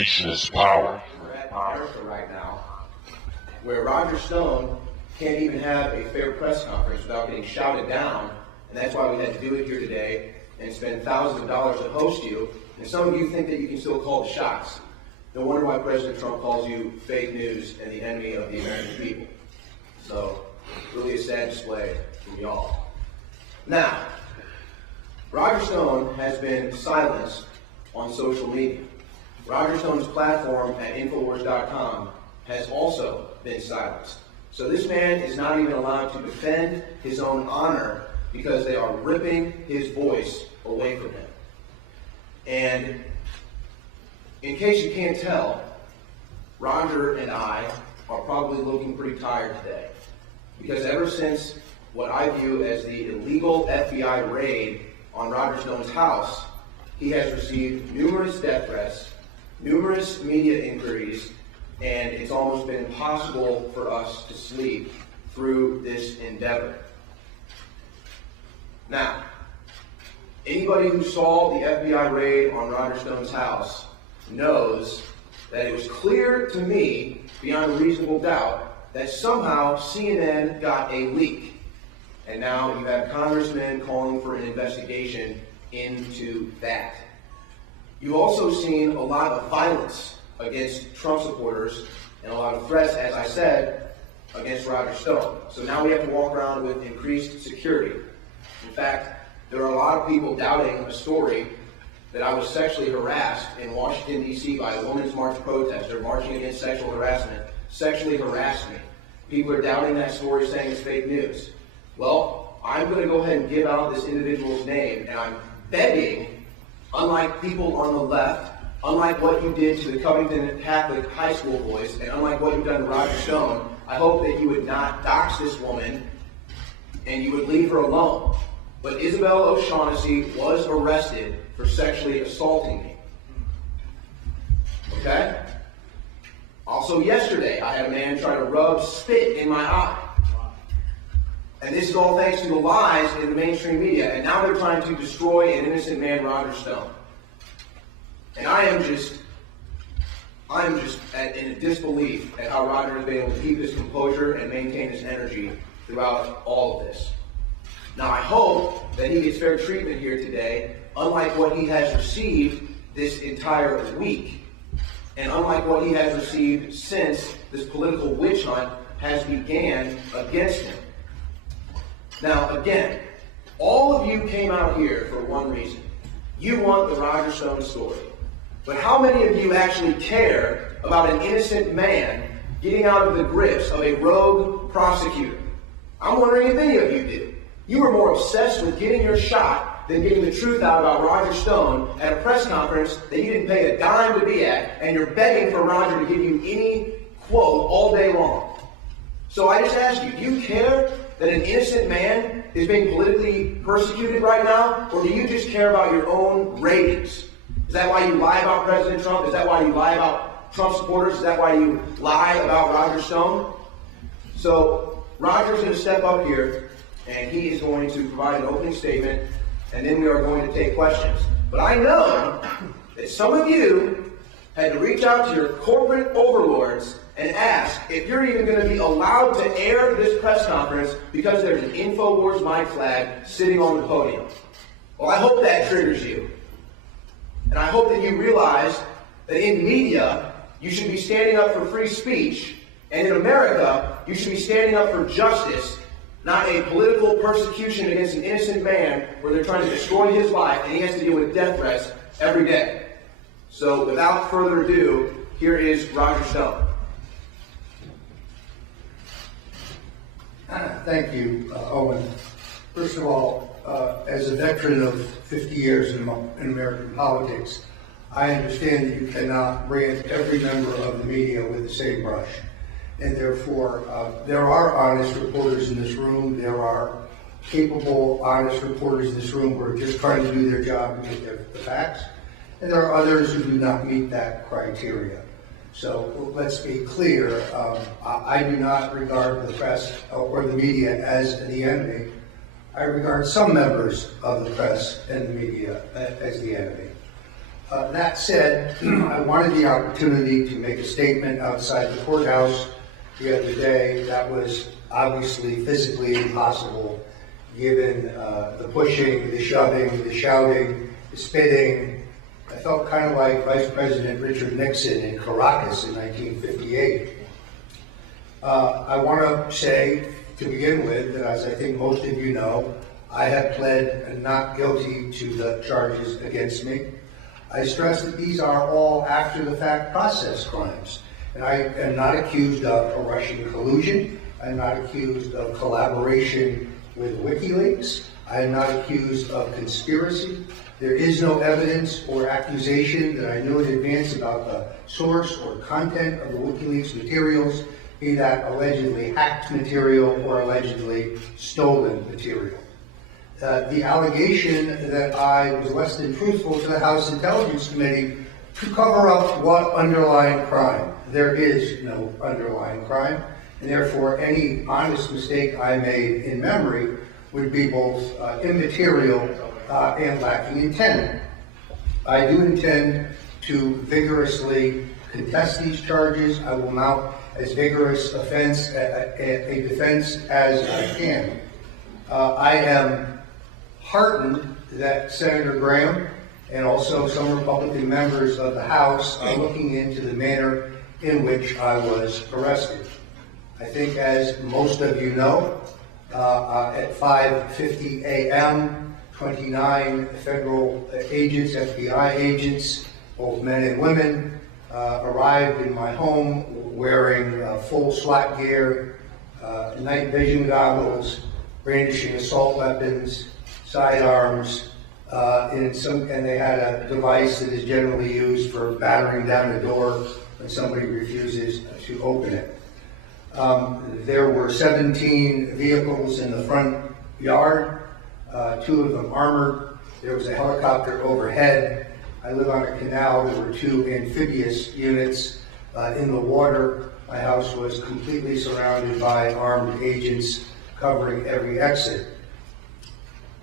Information is power. We're at America right now, where Roger Stone can't even have a fair press conference without getting shouted down, and that's why we had to do it here today and spend thousands of dollars to host you. And some of you think that you can still call the shots. No wonder why President Trump calls you fake news and the enemy of the American people. So, really a sad display from y'all. Now, Roger Stone has been silenced on social media. Roger Stone's platform at Infowars.com has also been silenced. So this man is not even allowed to defend his own honor because they are ripping his voice away from him. And in case you can't tell, Roger and I are probably looking pretty tired today. Because ever since what I view as the illegal FBI raid on Roger Stone's house, he has received numerous death threats, numerous media inquiries, and it's almost been impossible for us to sleep through this endeavor. Now, anybody who saw the FBI raid on Roger Stone's house knows that it was clear to me, beyond a reasonable doubt, that somehow CNN got a leak. And now you have congressmen calling for an investigation into that. You've also seen a lot of violence against Trump supporters and a lot of threats, as I said, against Roger Stone. So now we have to walk around with increased security. In fact, there are a lot of people doubting a story that I was sexually harassed in Washington, D.C. by a Women's March protester marching against sexual harassment, sexually harassed me. People are doubting that story, saying it's fake news. Well, I'm going to go ahead and give out this individual's name, and I'm begging, unlike people on the left, unlike what you did to the Covington Catholic high school boys, and unlike what you've done to Roger Stone, I hope that you would not dox this woman and you would leave her alone. But Isabel O'Shaughnessy was arrested for sexually assaulting me. Okay? Also yesterday, I had a man try to rub spit in my eye. And this is all thanks to the lies in the mainstream media. And now they're trying to destroy an innocent man, Roger Stone. And I am just in a disbelief at how Roger has been able to keep his composure and maintain his energy throughout all of this. Now, I hope that he gets fair treatment here today, unlike what he has received this entire week, and unlike what he has received since this political witch hunt has began against him. Now, again, all of you came out here for one reason. You want the Roger Stone story. But how many of you actually care about an innocent man getting out of the grips of a rogue prosecutor? I'm wondering if any of you do. You were more obsessed with getting your shot than getting the truth out about Roger Stone at a press conference that you didn't pay a dime to be at, and you're begging for Roger to give you any quote all day long. So I just ask you, do you care that an innocent man is being politically persecuted right now, or do you just care about your own ratings? Is that why you lie about President Trump? Is that why you lie about Trump supporters? Is that why you lie about Roger Stone? So Roger's going to step up here, and he is going to provide an opening statement, and then we are going to take questions. But I know that some of you had to reach out to your corporate overlords and ask if you're even going to be allowed to air this press conference because there's an InfoWars mic flag sitting on the podium. Well, I hope that triggers you. And I hope that you realize that in media, you should be standing up for free speech, and in America, you should be standing up for justice, not a political persecution against an innocent man where they're trying to destroy his life and he has to deal with death threats every day. So without further ado, here is Roger Stone. Thank you, Owen. First of all, as a veteran of 50 years in American politics, I understand that you cannot brand every member of the media with the same brush. And therefore, there are honest reporters in this room. There are capable, honest reporters in this room who are just trying to do their job to get the facts. And there are others who do not meet that criteria. So let's be clear, I do not regard the press or the media as the enemy. I regard some members of the press and the media as the enemy. That said, I wanted the opportunity to make a statement outside the courthouse the other day. That was obviously physically impossible given the pushing, the shoving, the shouting, the spitting. I felt kind of like Vice President Richard Nixon in Caracas in 1958. I want to say, to begin with, that as I think most of you know, I have pled not guilty to the charges against me. I stress that these are all after-the-fact process crimes, and I am not accused of Russian collusion. I am not accused of collaboration with WikiLeaks. I am not accused of conspiracy. There is no evidence or accusation that I knew in advance about the source or content of the WikiLeaks materials, be that allegedly hacked material or allegedly stolen material. The allegation that I was less than truthful to the House Intelligence Committee to cover up what underlying crime. There is no underlying crime, and therefore any honest mistake I made in memory would be both immaterial and lacking intent. I do intend to vigorously contest these charges. I will mount as vigorous a defense as I can. I am heartened that Senator Graham and also some Republican members of the House are looking into the manner in which I was arrested. I think, as most of you know, at 5:50 a.m., 29 federal agents, FBI agents, both men and women, arrived in my home wearing full SWAT gear, night vision goggles, brandishing assault weapons, sidearms, and they had a device that is generally used for battering down a door when somebody refuses to open it. There were 17 vehicles in the front yard, 2 of them armored. There was a helicopter overhead. I live on a canal. There were 2 amphibious units in the water. My house was completely surrounded by armed agents covering every exit.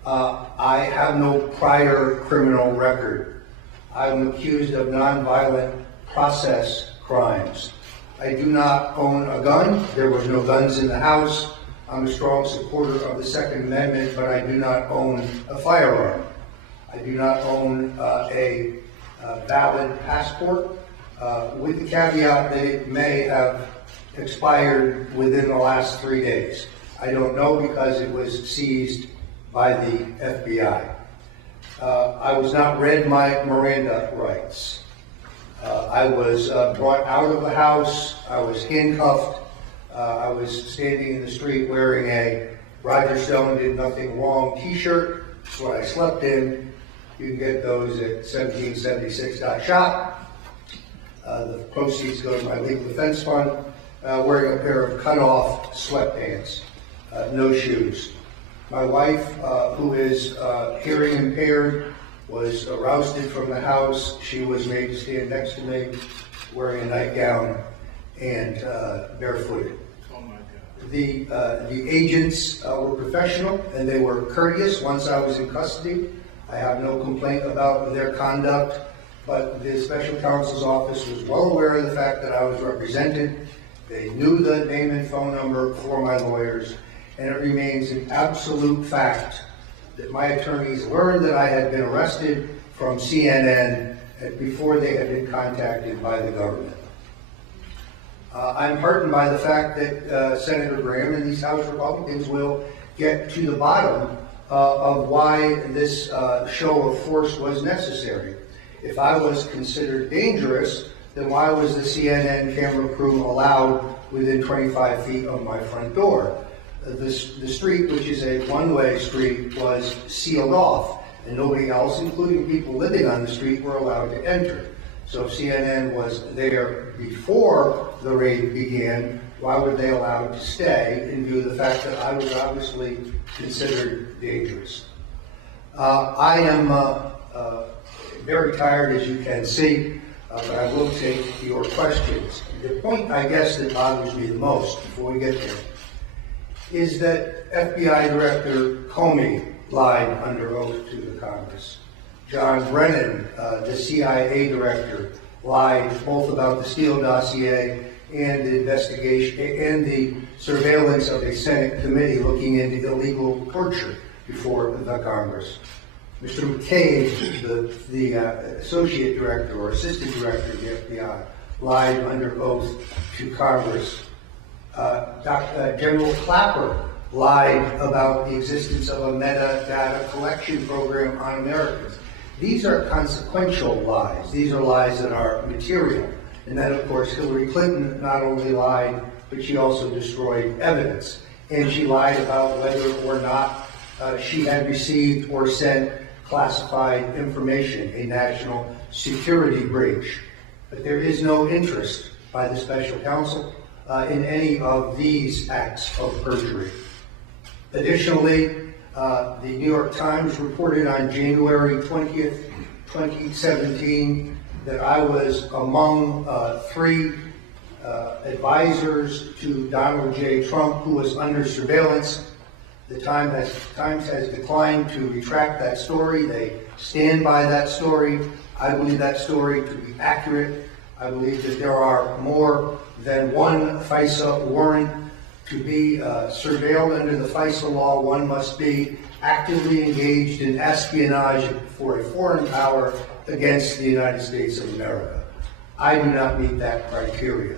I have no prior criminal record. I'm accused of nonviolent process crimes. I do not own a gun. There was no guns in the house. I'm a strong supporter of the Second Amendment, but I do not own a firearm. I do not own a valid passport, with the caveat that it may have expired within the last 3 days. I don't know because it was seized by the FBI. I was not read my Miranda rights. I was brought out of the house. I was handcuffed. I was standing in the street wearing a Roger Stone Did Nothing Wrong t-shirt. That's what I slept in. You can get those at 1776.shop. The proceeds go to my legal defense fund. Wearing a pair of cut-off sweatpants, no shoes. My wife, who is hearing impaired, was ousted from the house. She was made to stand next to me, wearing a nightgown and barefooted. Oh my God. The agents were professional and they were courteous once I was in custody. I have no complaint about their conduct, but the special counsel's office was well aware of the fact that I was represented. They knew the name and phone number for my lawyers, and it remains an absolute fact that my attorneys learned that I had been arrested from CNN before they had been contacted by the government. I'm heartened by the fact that Senator Graham and these House Republicans will get to the bottom of why this show of force was necessary. If I was considered dangerous, then why was the CNN camera crew allowed within 25 feet of my front door? The street, which is a one-way street, was sealed off, and nobody else, including people living on the street, were allowed to enter. So if CNN was there before the raid began, why were they allowed to stay in view of the fact that I was obviously considered dangerous? I am very tired, as you can see, but I will take your questions. The point, I guess, that bothers me the most before we get there is that FBI Director Comey lied under oath to the Congress. John Brennan, the CIA director, lied both about the Steele dossier and the investigation and the surveillance of a Senate committee looking into illegal torture before the Congress. Mr. McCabe, the associate director or assistant director of the FBI, lied under oath to Congress. General Clapper lied about the existence of a metadata collection program on Americans. These are consequential lies. These are lies that are material. And then, of course, Hillary Clinton not only lied, but she also destroyed evidence. And she lied about whether or not she had received or sent classified information, a national security breach. But there is no interest by the special counsel in any of these acts of perjury. Additionally, the New York Times reported on January 20th, 2017, that I was among three advisors to Donald J. Trump who was under surveillance. The Times has declined to retract that story. They stand by that story. I believe that story to be accurate. I believe that there are more than one FISA warrant. To be surveilled under the FISA law, one must be actively engaged in espionage for a foreign power against the United States of America. I do not meet that criteria.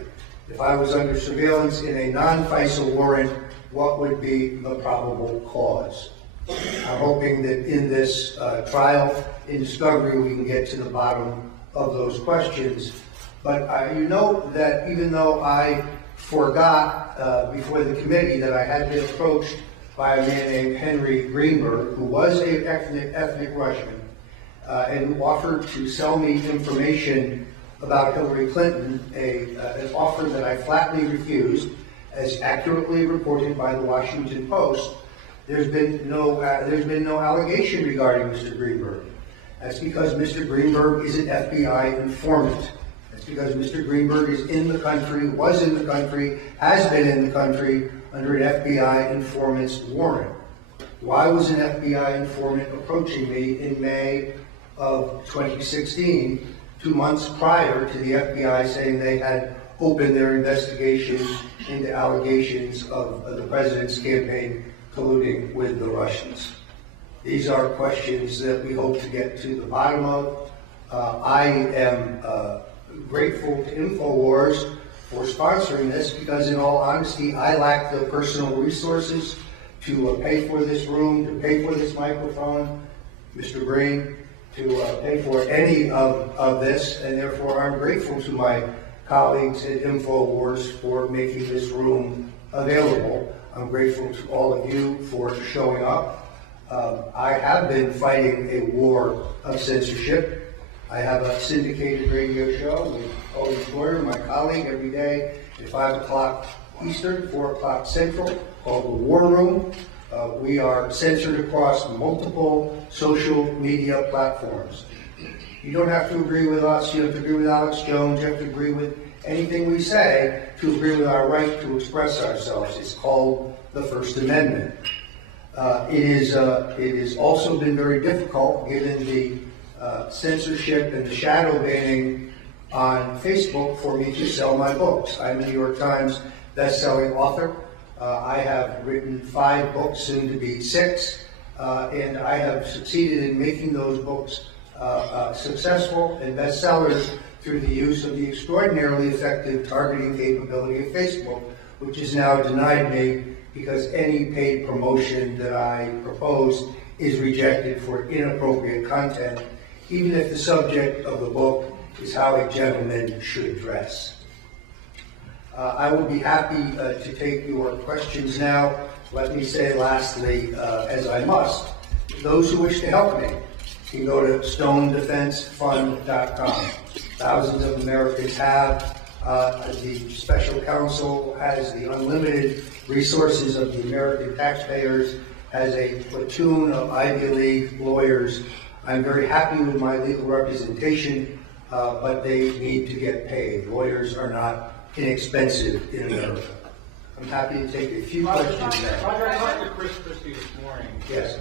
If I was under surveillance in a non-FISA warrant, what would be the probable cause? I'm hoping that in this trial, in discovery, we can get to the bottom of those questions. But you know that even though I forgot before the committee that I had been approached by a man named Henry Greenberg, who was an ethnic Russian, and who offered to sell me information about Hillary Clinton, an offer that I flatly refused, as accurately reported by the Washington Post. There's been no allegation regarding Mr. Greenberg. That's because Mr. Greenberg is an FBI informant. That's because Mr. Greenberg is in the country, was in the country, has been in the country under an FBI informant's warrant. Why was an FBI informant approaching me in May of 2016, 2 months prior to the FBI saying they had opened their investigation into allegations of the president's campaign colluding with the Russians? These are questions that we hope to get to the bottom of. I am grateful to InfoWars for sponsoring this because, in all honesty, I lack the personal resources to pay for this room, to pay for this microphone, Mr. Green, to pay for any of this, and therefore I'm grateful to my colleagues at InfoWars for making this room available. I'm grateful to all of you for showing up. I have been fighting a war of censorship. I have a syndicated radio show with Owen Schroyer, my colleague, every day at 5 o'clock Eastern, 4 o'clock Central, called The War Room. We are censored across multiple social media platforms. You don't have to agree with us. You have to agree with Alex Jones. You have to agree with anything we say to agree with our right to express ourselves. It's called the First Amendment. It has also been very difficult given the censorship and the shadow banning on Facebook for me to sell my books. I'm a New York Times best-selling author. I have written 5 books, soon to be 6, and I have succeeded in making those books successful and bestsellers through the use of the extraordinarily effective targeting capability of Facebook, which is now denied me because any paid promotion that I propose is rejected for inappropriate content, even if the subject of the book is how a gentleman should dress. I will be happy to take your questions now. Let me say lastly, as I must, those who wish to help me can go to stonedefensefund.com. Thousands of Americans have. The special counsel has the unlimited resources of the American taxpayers, has a platoon of Ivy League lawyers. I'm very happy with my legal representation, but they need to get paid. Lawyers are not inexpensive in America. I'm happy to take a few questions now. Roger, I talked to Chris Christie this morning. Yes.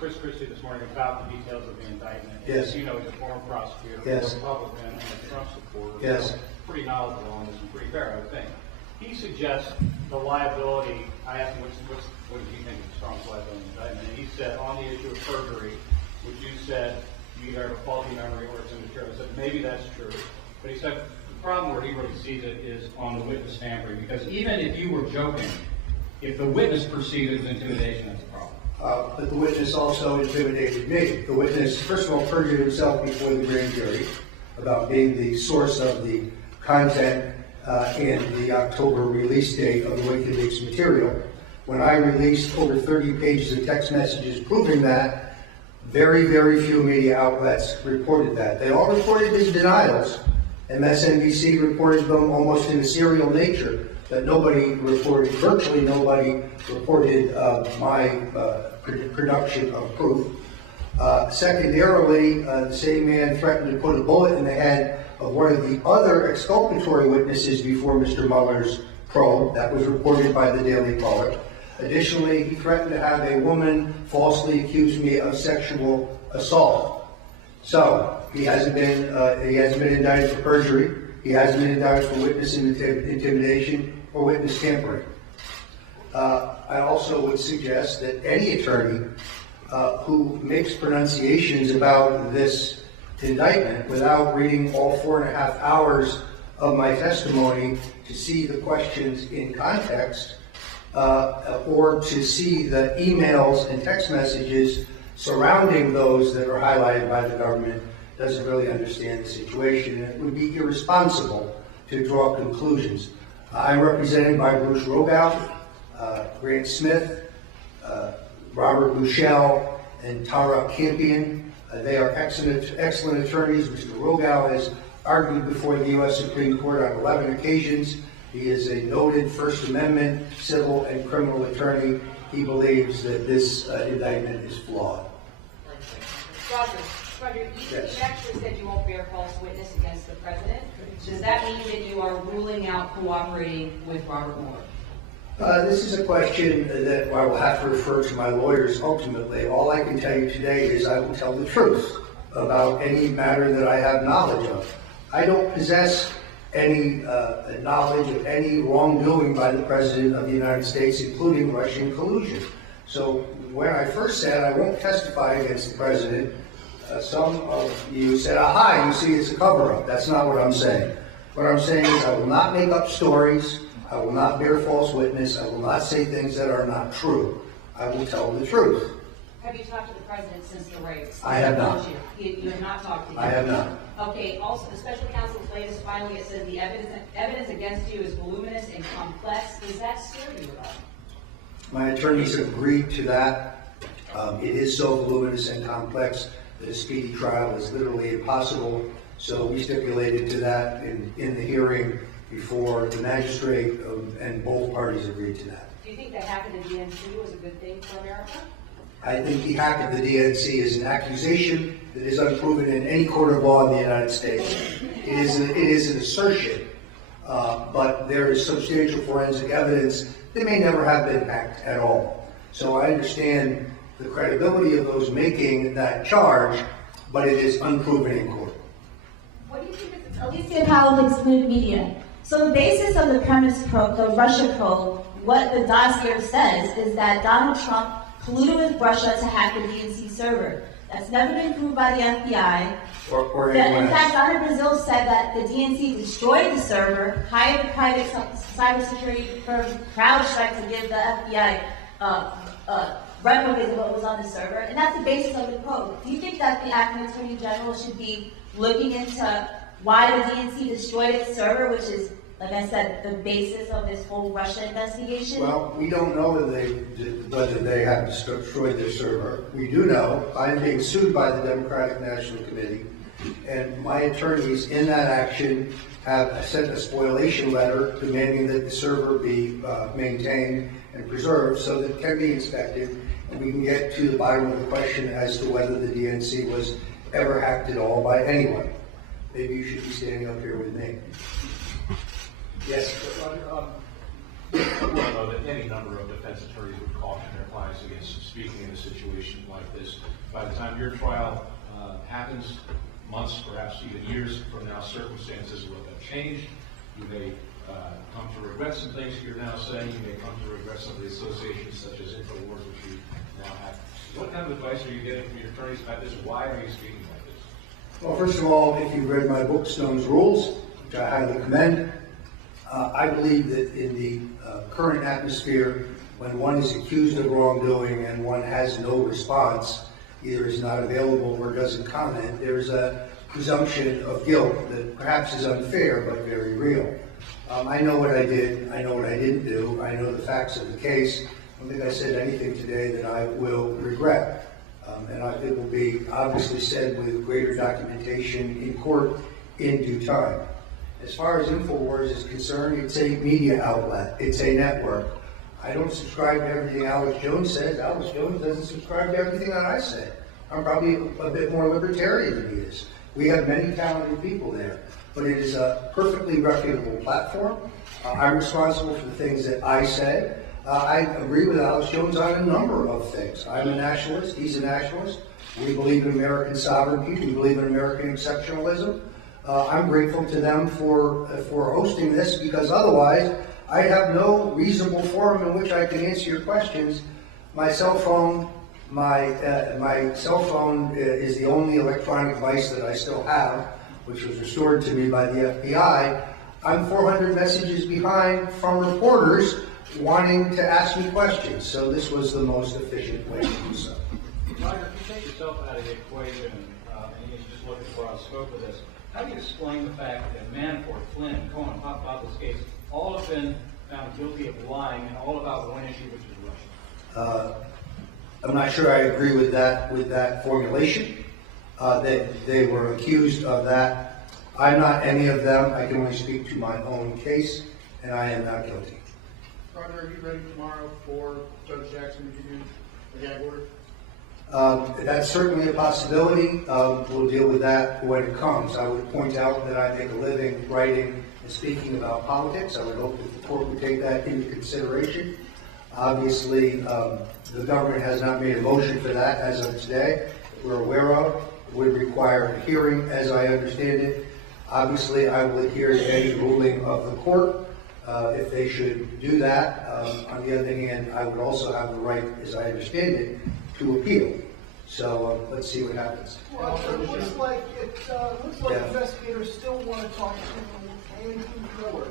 Chris Christie this morning about the details of the indictment. Yes. As you know, he's a former prosecutor, Yes. a Republican, and a Trump supporter. Yes. So pretty knowledgeable on this and pretty fair, I would think. He suggests the liability. I asked him, what did you think of the strongest liability indictment? And he said, on the issue of perjury, which you said you either have a faulty memory or it's immaterial. I said, maybe that's true. But he said, the problem where he really sees it is on the witness tampering. Because even if you were joking, if the witness perceived it as intimidation, that's a problem. But the witness also intimidated me. The witness, first of all, perjured himself before the grand jury about being the source of the content and the October release date of the WikiLeaks material. When I released over 30 pages of text messages proving that, very, very few media outlets reported that. They all reported his denials. MSNBC reported them almost in a serial nature, but nobody reported, virtually nobody reported my production of proof. Secondarily, the same man threatened to put a bullet in the head of one of the other exculpatory witnesses before Mr. Mueller's probe. That was reported by the Daily Caller. Additionally, he threatened to have a woman falsely accuse me of sexual assault. So he hasn't been indicted for perjury. He hasn't been indicted for witness intimidation or witness tampering. I also would suggest that any attorney who makes pronunciations about this indictment without reading all 4.5 hours of my testimony to see the questions in context, or to see the emails and text messages surrounding those that are highlighted by the government, doesn't really understand the situation. And it would be irresponsible to draw conclusions. I'm represented by Bruce Rogow, Grant Smith, Robert Bushell, and Tara Campion. They are excellent attorneys. Mr. Rogow has argued before the U.S. Supreme Court on 11 occasions. He is a noted First Amendment civil and criminal attorney. He believes that this indictment is flawed. Roger, you Yes. actually said you won't bear false witness against the president. Does that mean that you are ruling out cooperating with Robert Mueller? This is a question that I will have to refer to my lawyers ultimately. All I can tell you today is I will tell the truth about any matter that I have knowledge of. I don't possess any knowledge of any wrongdoing by the President of the United States, including Russian collusion. So when I first said I won't testify against the President, some of you said, aha, you see it's a cover-up. That's not what I'm saying. What I'm saying is I will not make up stories. I will not bear false witness. I will not say things that are not true. I will tell the truth. Have you talked to the president since the rapes? I have not. You have not talked to him? I have not. Okay, also, the special counsel's latest filing, it says the evidence against you is voluminous and complex. Does that scare you at all? My attorneys have agreed to that. It is so voluminous and complex that a speedy trial is literally impossible. So we stipulated to that in the hearing before the magistrate, and both parties agreed to that. Do you think the hack of the DNC was a good thing for America? I think the hack of the DNC is an accusation that is unproven in any court of law in the United States. It is an assertion, but there is substantial forensic evidence that may never have been hacked at all. So I understand the credibility of those making that charge, but it is unproven in court. What do you think of Alicia Powell of Excluded Media? So the basis of the premise probe, the Russia probe, what the dossier says is that Donald Trump colluded with Russia to hack the DNC server. That's never been proved by the FBI. Or In anyone fact, else. Donna Brazil said that the DNC destroyed the server, hired a private cybersecurity firm, CrowdStrike, to give the FBI replicas of what was on the server, and that's the basis of the probe. Do you think that the acting attorney general should be looking into why the DNC destroyed its server, which is, like I said, the basis of this whole Russia investigation? Well, we don't know whether they have destroyed their server. We do know I'm being sued by the Democratic National Committee, and my attorneys in that action have sent a spoliation letter demanding that the server be maintained and preserved so that it can be inspected, and we can get to the bottom of the question as to whether the DNC was ever hacked at all by anyone. Maybe you should be standing up here with me. Yes. Well, know that any number of defense attorneys would caution their clients against speaking in a situation like this. By the time your trial happens, months, perhaps even years from now, circumstances will have changed. You may come to regret some things you're now saying. You may come to regret some of the associations such as InfoWars, which you now have. What kind of advice are you getting from your attorneys about this? Why are you speaking like this? Well, first of all, if you've read my book, Stone's Rules, which I highly commend, I believe that in the current atmosphere, when one is accused of wrongdoing and one has no response, either is not available or doesn't comment, there's a presumption of guilt that perhaps is unfair but very real. I know what I did. I know what I didn't do. I know the facts of the case. I don't think I said anything today that I will regret. And it will be obviously said with greater documentation in court in due time. As far as InfoWars is concerned, it's a media outlet. It's a network. I don't subscribe to everything Alex Jones says. Alex Jones doesn't subscribe to everything that I say. I'm probably a bit more libertarian than he is. We have many talented people there, but it is a perfectly reputable platform. I'm responsible for the things that I say. I agree with Alex Jones on a number of things. I'm a nationalist. He's a nationalist. We believe in American sovereignty. We believe in American exceptionalism. I'm grateful to them for hosting this, because otherwise I have no reasonable forum in which I can answer your questions. My cell phone is the only electronic device that I still have, which was restored to me by the FBI. I'm 400 messages behind from reporters wanting to ask me questions, so this was the most efficient way to do so. Roger, if you take yourself out of the equation and you just look at what I spoke of this, how do you explain the fact that Manafort, Flynn, Cohen, Papadopoulos case all have been found guilty of lying and all about one issue, which is Russia? I'm not sure I agree with that formulation. That they were accused of that. I'm not any of them. I can only speak to my own case, and I am not guilty. Roger, are you ready tomorrow for Judge Jackson to give you a gag order? That's certainly a possibility. We'll deal with that when it comes. I would point out that I make a living writing and speaking about politics. I would hope that the court would take that into consideration. Obviously, the government has not made a motion for that as of today. We're aware of. It would require a hearing, as I understand it. Obviously, I will adhere to any ruling of the court if they should do that. On the other hand, I would also have the right, as I understand it, to appeal. So let's see what happens. Well, it looks like investigators still want to talk to Andrew Miller.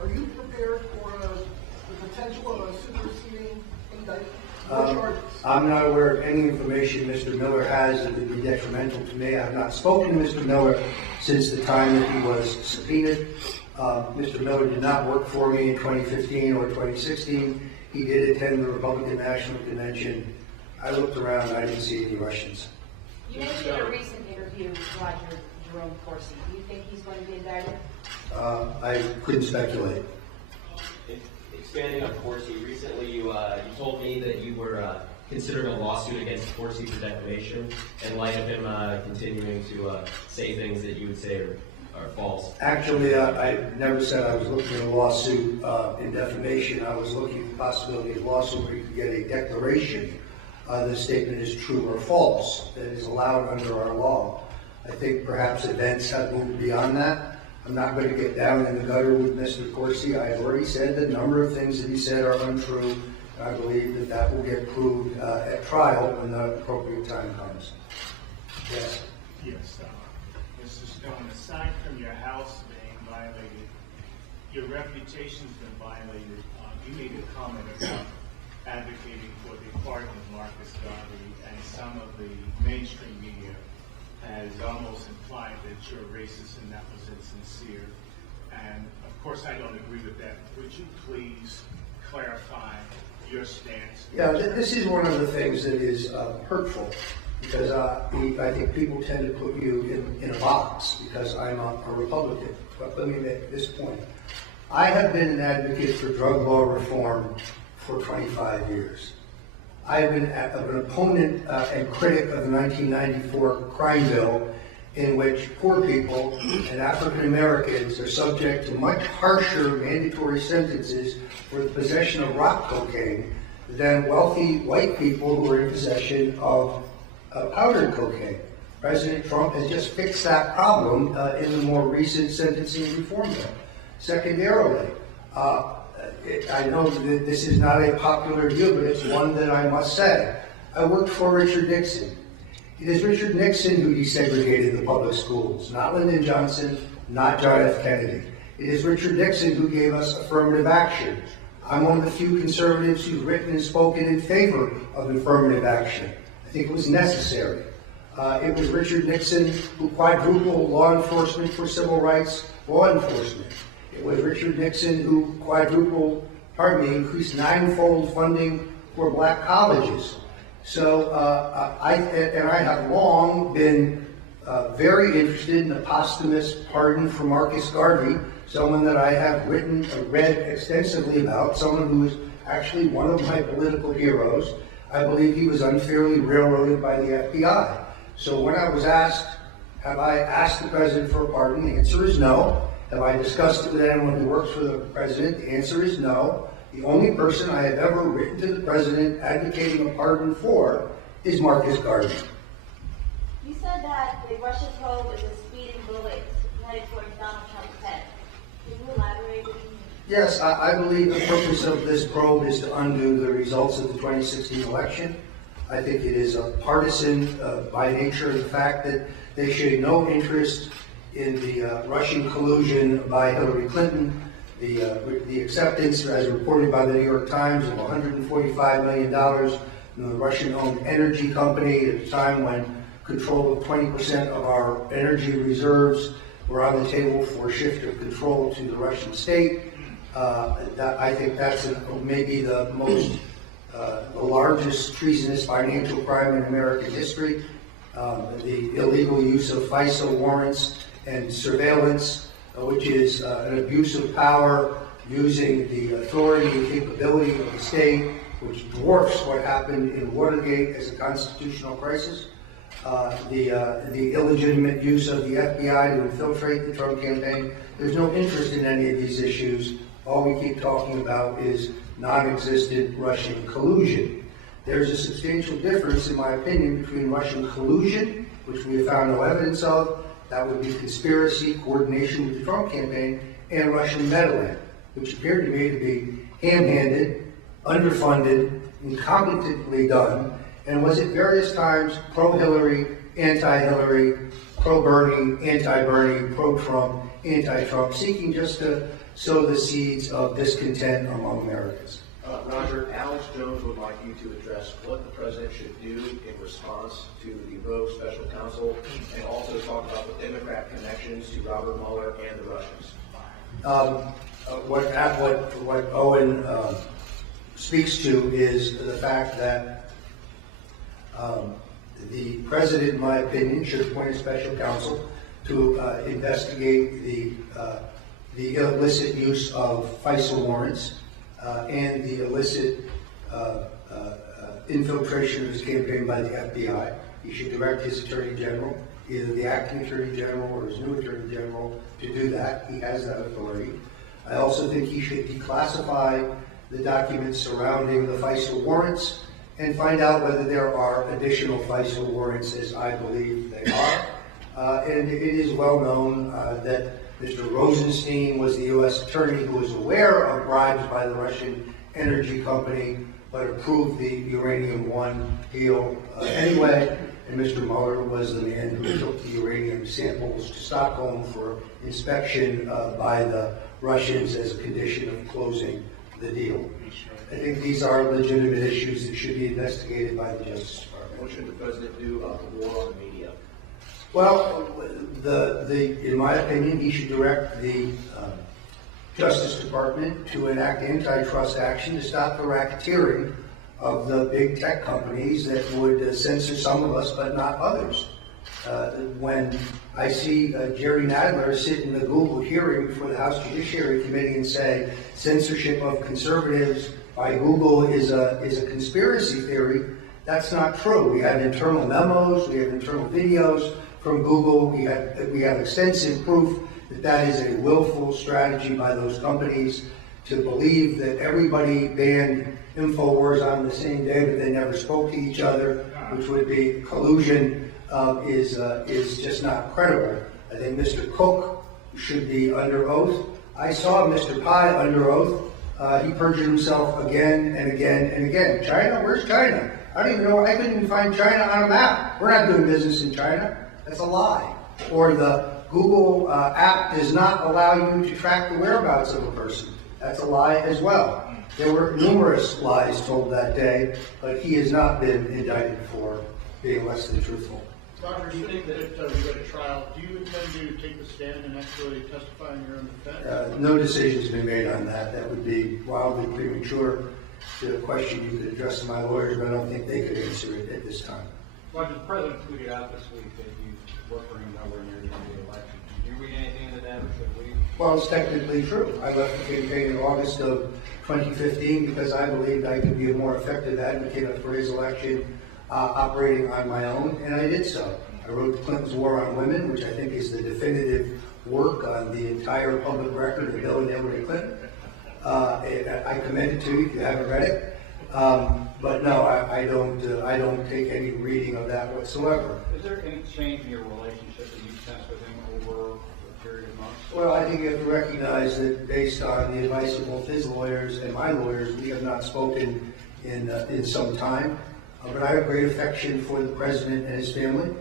Are you prepared for the potential of a superseding indictment? I'm not aware of any information Mr. Miller has that would be detrimental to me. I have not spoken to Mr. Miller since the time that he was subpoenaed. Mr. Miller did not work for me in 2015 or 2016. He did attend the Republican National Convention. I looked around, I didn't see any Russians. You mentioned in a recent interview with Roger Jerome Corsi. Do you think he's going to be indicted? I couldn't speculate. Expanding on Corsi, recently you told me that you were considering a lawsuit against Corsi for defamation in light of him continuing to say things that you would say are false. Actually, I never said I was looking at a lawsuit in defamation. I was looking at the possibility of a lawsuit where you could get a declaration the statement is true or false that is allowed under our law. I think perhaps events have moved beyond that. I'm not going to get down in the gutter with Mr. Corsi. I have already said the number of things that he said are untrue. I believe that will get proved at trial when the appropriate time comes. Yes. Yes, Mr. Stone, aside from your house being violated, your reputation's been violated. You made a comment about advocating for the pardon of Marcus Garvey, and some of the mainstream media has almost implied that you're racist and that was insincere. And of course, I don't agree with that. Would you please clarify your stance? Yeah, this is one of the things that is hurtful, because I think people tend to put you in a box because I'm a Republican. But let me make this point. I have been an advocate for drug law reform for 25 years. I have been an opponent and critic of the 1994 crime bill, in which poor people and African Americans are subject to much harsher mandatory sentences for the possession of rock cocaine than wealthy white people who are in possession of powdered cocaine. President Trump has just fixed that problem in the more recent sentencing reform bill. Secondarily, I know that this is not a popular view, but it's one that I must say. I worked for Richard Nixon. It is Richard Nixon who desegregated the public schools, not Lyndon Johnson, not John F. Kennedy. It is Richard Nixon who gave us affirmative action. I'm one of the few conservatives who've written and spoken in favor of affirmative action. I think it was necessary. It was Richard Nixon who quadrupled law enforcement for civil rights law enforcement. It was Richard Nixon who increased ninefold funding for black colleges. So I have long been very interested in the posthumous pardon for Marcus Garvey, someone that I have read extensively about, someone who is actually one of my political heroes. I believe he was unfairly railroaded by the FBI. So when I was asked, have I asked the president for a pardon? The answer is no. Have I discussed it with anyone who works for the president? The answer is no. The only person I have ever written to the president advocating a pardon for is Marcus Garvey. You said that the Russian probe is a speeding bullet headed towards Donald Trump's head. Can you elaborate? Yes, I believe the purpose of this probe is to undo the results of the 2016 election. I think it is partisan by nature of the fact that they showed no interest in the Russian collusion by Hillary Clinton, the acceptance, as reported by the New York Times, of $145 million from the Russian-owned energy company at a time when control of 20% of our energy reserves were on the table for a shift of control to the Russian state. I think that's maybe the largest treasonous financial crime in American history. The illegal use of FISA warrants and surveillance, which is an abuse of power using the authority and capability of the state, which dwarfs what happened in Watergate as a constitutional crisis. The illegitimate use of the FBI to infiltrate the Trump campaign. There's no interest in any of these issues. All we keep talking about is non-existent Russian collusion. There's a substantial difference, in my opinion, between Russian collusion, which we have found no evidence of, that would be conspiracy, coordination with the Trump campaign, and Russian meddling, which appeared to me to be ham-handed, underfunded, incompetently done, and was at various times pro-Hillary, anti-Hillary, pro-Bernie, anti-Bernie, pro-Trump, anti-Trump, seeking just to sow the seeds of discontent among Americans. Roger, Alex Jones would like you to address what the president should do in response to the rogue special counsel, and also talk about the Democrat connections to Robert Mueller and the Russians. What Owen speaks to is the fact that the president, in my opinion, should appoint a special counsel to investigate the illicit use of FISA warrants and the illicit infiltration of his campaign by the FBI. He should direct his Attorney General, either the acting Attorney General or his new Attorney General, to do that. He has that authority. I also think he should declassify the documents surrounding the FISA warrants and find out whether there are additional FISA warrants, as I believe they are. And it is well known that Mr. Rosenstein was the U.S. attorney who was aware of bribes by the Russian energy company, but approved the Uranium One deal anyway. And Mr. Mueller was the man who took the uranium samples to Stockholm for inspection by the Russians as a condition of closing the deal. I think these are legitimate issues that should be investigated by the Justice Department. What should the president do about the war on the media? Well, in my opinion, he should direct the Justice Department to enact antitrust action to stop the racketeering of the big tech companies that would censor some of us but not others. When I see Jerry Nadler sit in the Google hearing before the House Judiciary Committee and say censorship of conservatives by Google is a conspiracy theory, that's not true. We have internal memos, we have internal videos from Google. We have extensive proof that that is a willful strategy by those companies to believe that everybody banned InfoWars on the same day, but they never spoke to each other, which would be collusion, is just not credible. I think Mr. Cook should be under oath. I saw Mr. Pai under oath. He perjured himself again and again and again. China? Where's China? I don't even know. I couldn't even find China on a map. We're not doing business in China. That's a lie. Or the Google app does not allow you to track the whereabouts of a person. That's a lie as well. There were numerous lies told that day, but he has not been indicted for being less than truthful. Roger, you think that we go to trial, do you intend to take the stand and actually testify in your own defense? No decision's been made on that. That would be wildly premature. To a question you could address to my lawyers, but I don't think they could answer it at this time. Roger, the president tweeted out this week that you work for him nowhere near the end of the election. Did you read anything into that, or should we? Well, it's technically true. I left the campaign in August of 2015 because I believed I could be a more effective advocate for his election operating on my own, and I did so. I wrote Clinton's War on Women, which I think is the definitive work on the entire public record of Hillary and Hillary Clinton. I commend it to you if you haven't read it. But no, I don't take any reading of that whatsoever. Is there any change in your relationship that you sense with him over a period of months? Well, I think you have to recognize that based on the advice of both his lawyers and my lawyers, we have not spoken in some time. But I have great affection for the president and his family.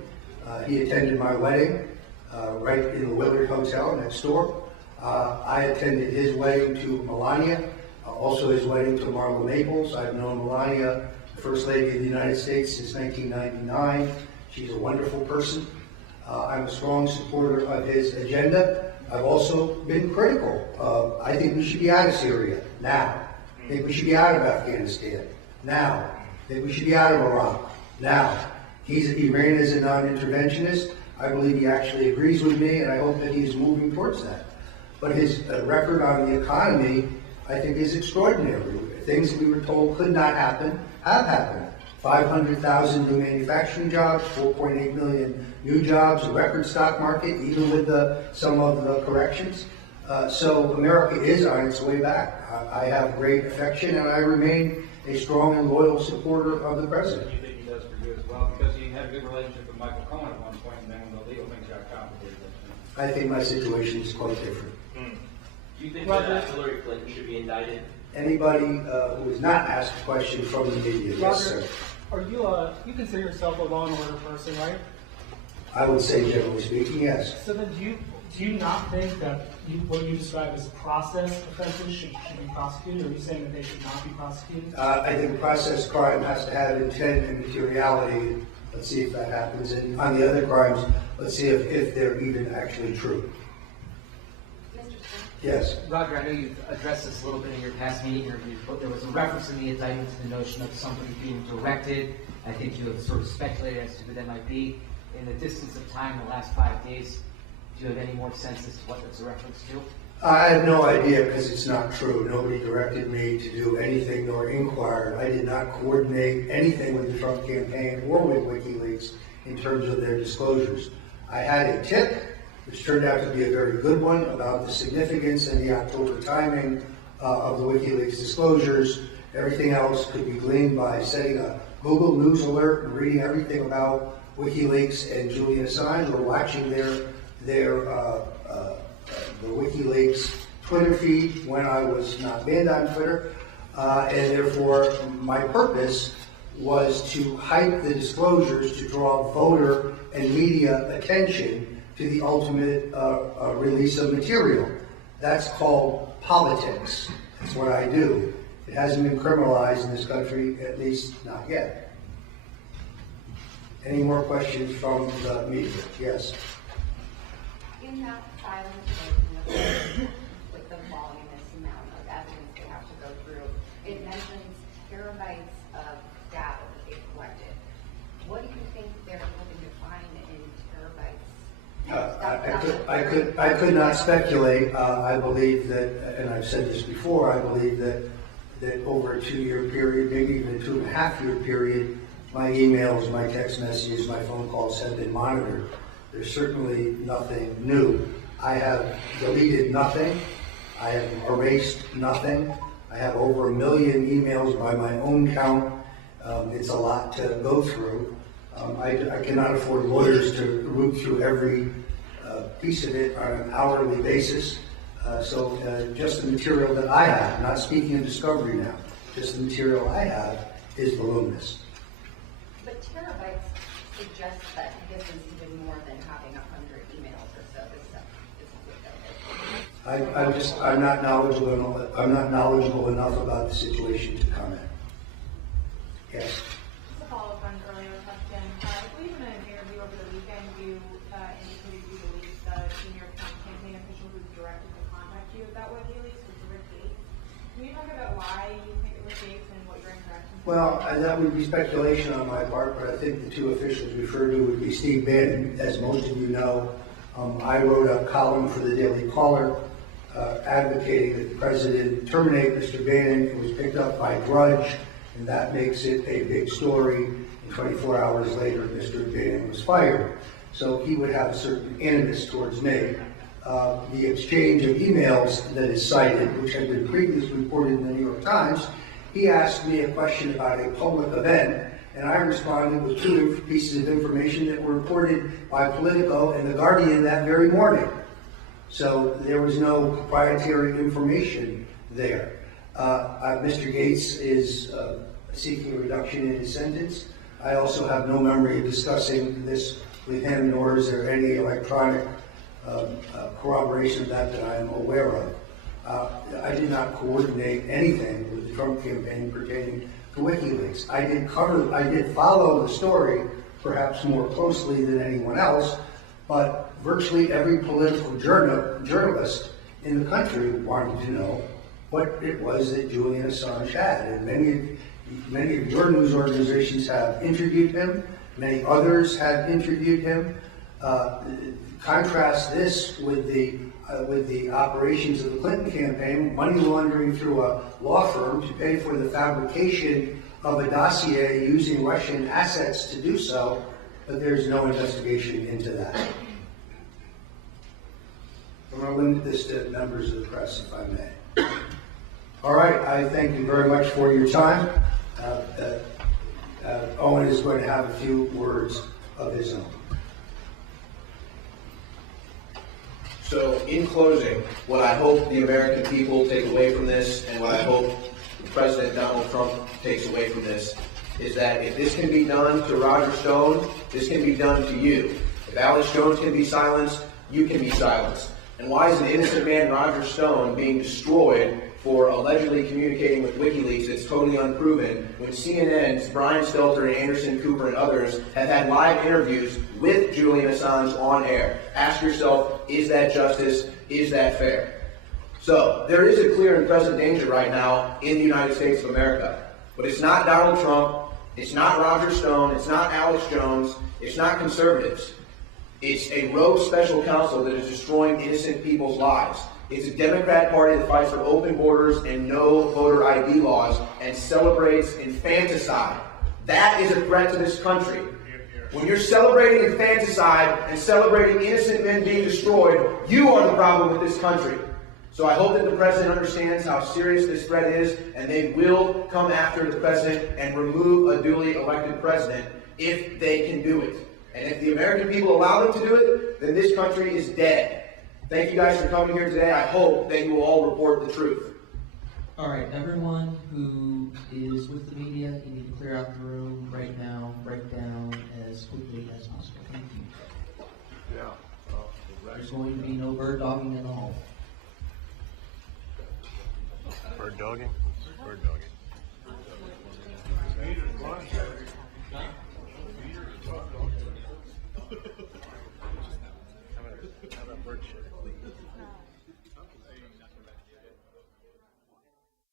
He attended my wedding right in the Willard Hotel next door. I attended his wedding to Melania, also his wedding to Marla Maples. I've known Melania, the First Lady of the United States, since 1999. She's a wonderful person. I'm a strong supporter of his agenda. I've also been critical. I think we should be out of Syria now. I think we should be out of Afghanistan now. I think we should be out of Iraq now. Iran is a non-interventionist. I believe he actually agrees with me, and I hope that he is moving towards that. But his record on the economy, I think, is extraordinary. Things that we were told could not happen have happened. 500,000 new manufacturing jobs, 4.8 million new jobs, a record stock market, even with some of the corrections. So America is on its way back. I have great affection, and I remain a strong and loyal supporter of the president. You think he does for you as well? Because he had a good relationship with Michael Cohen at one point, and then when the legal things got complicated. I think my situation is quite different. Do you think that Hillary Clinton should be indicted? Anybody who is not asked a question from the media, yes, sir. Are you consider yourself a law and order person, right? I would say, generally speaking, yes. So then do you not think that what you describe as process offenses should be prosecuted? Or are you saying that they should not be prosecuted? I think process crime has to have intent and materiality. Let's see if that happens. And on the other crimes, let's see if they're even actually true. Yes. Roger, I know you've addressed this a little bit in your past meeting interviews, but there was a reference in the indictment to the notion of somebody being directed. I think you have sort of speculated as to who that might be. In the distance of time, the last 5 days, do you have any more sense as to what that's a reference to? I have no idea because it's not true. Nobody directed me to do anything nor inquire. I did not coordinate anything with the Trump campaign or with WikiLeaks in terms of their disclosures. I had a tip, which turned out to be a very good one, about the significance and the October timing of the WikiLeaks disclosures. Everything else could be gleaned by setting a Google News alert and reading everything about WikiLeaks and Julian Assange, or watching the WikiLeaks Twitter feed when I was not banned on Twitter. And therefore, my purpose was to hype the disclosures to draw voter and media attention to the ultimate release of material. That's called politics. That's what I do. It hasn't been criminalized in this country, at least not yet. Any more questions from the media? Yes. In that filing with the voluminous amount of evidence they have to go through, it mentions terabytes of data that they've collected. What do you think they're hoping to find in terabytes? I could not speculate. I believe that, and I've said this before, I believe that over a 2-year period, maybe even a 2.5-year period, my emails, my text messages, my phone calls have been monitored. There's certainly nothing new. I have deleted nothing. I have erased nothing. I have over 1 million emails by my own count. It's a lot to go through. I cannot afford lawyers to root through every piece of it on an hourly basis. So just the material that I have, not speaking of discovery now, just the material I have is voluminous. But terabytes suggests that this is even more than having 100 emails or so. I'm not knowledgeable. I'm not knowledgeable enough about the situation to comment. Yes. Just a follow-up on an earlier question. I believe in an interview over the weekend, you indicated you believe the senior campaign official who directed the contact you about WikiLeaks was Rick Gates. Can you talk about why you think it was Gates and what your interactions were? Well, that would be speculation on my part, but I think the two officials referred to would be Steve Bannon. As most of you know, I wrote a column for the Daily Caller advocating that the president terminate Mr. Bannon. It was picked up by Drudge, and that makes it a big story. And 24 hours later, Mr. Bannon was fired. So he would have a certain animus towards me. The exchange of emails that is cited, which had been previously reported in the New York Times, he asked me a question about a public event, and I responded with 2 pieces of information that were reported by Politico and The Guardian that very morning. So there was no proprietary information there. Mr. Gates is seeking a reduction in his sentence. I also have no memory of discussing this with him, nor is there any electronic corroboration of that I am aware of. I did not coordinate anything with the Trump campaign pertaining to WikiLeaks. I did follow the story perhaps more closely than anyone else, but virtually every political journalist in the country wanted to know what it was that Julian Assange had. And many of your news organizations have interviewed him. Many others have interviewed him. Contrast this with the operations of the Clinton campaign, money laundering through a law firm to pay for the fabrication of a dossier using Russian assets to do so, but there's no investigation into that. I'm going to limit this to members of the press, if I may. All right, I thank you very much for your time. Owen is going to have a few words of his own. So, in closing, what I hope the American people take away from this, and what I hope President Donald Trump takes away from this, is that if this can be done to Roger Stone, this can be done to you. If Alex Jones can be silenced, you can be silenced. And why is an innocent man, Roger Stone, being destroyed for allegedly communicating with WikiLeaks that's totally unproven, when CNN's Brian Stelter and Anderson Cooper and others have had live interviews with Julian Assange on air? Ask yourself, is that justice? Is that fair? So, there is a clear and present danger right now in the United States of America. But it's not Donald Trump, it's not Roger Stone, it's not Alex Jones, it's not conservatives. It's a rogue special counsel that is destroying innocent people's lives. It's a Democrat Party that fights for open borders and no voter ID laws and celebrates infanticide. That is a threat to this country. When you're celebrating infanticide and celebrating innocent men being destroyed, you are the problem with this country. So I hope that the president understands how serious this threat is, and they will come after the president and remove a duly elected president if they can do it. And if the American people allow them to do it, then this country is dead. Thank you guys for coming here today. I hope that you will all report the truth. All right, everyone who is with the media, you need to clear out the room right now, break down as quickly as possible. Thank you. Yeah. There's going to be no bird dogging at all. Bird dogging? Bird dogging. How about bird shit?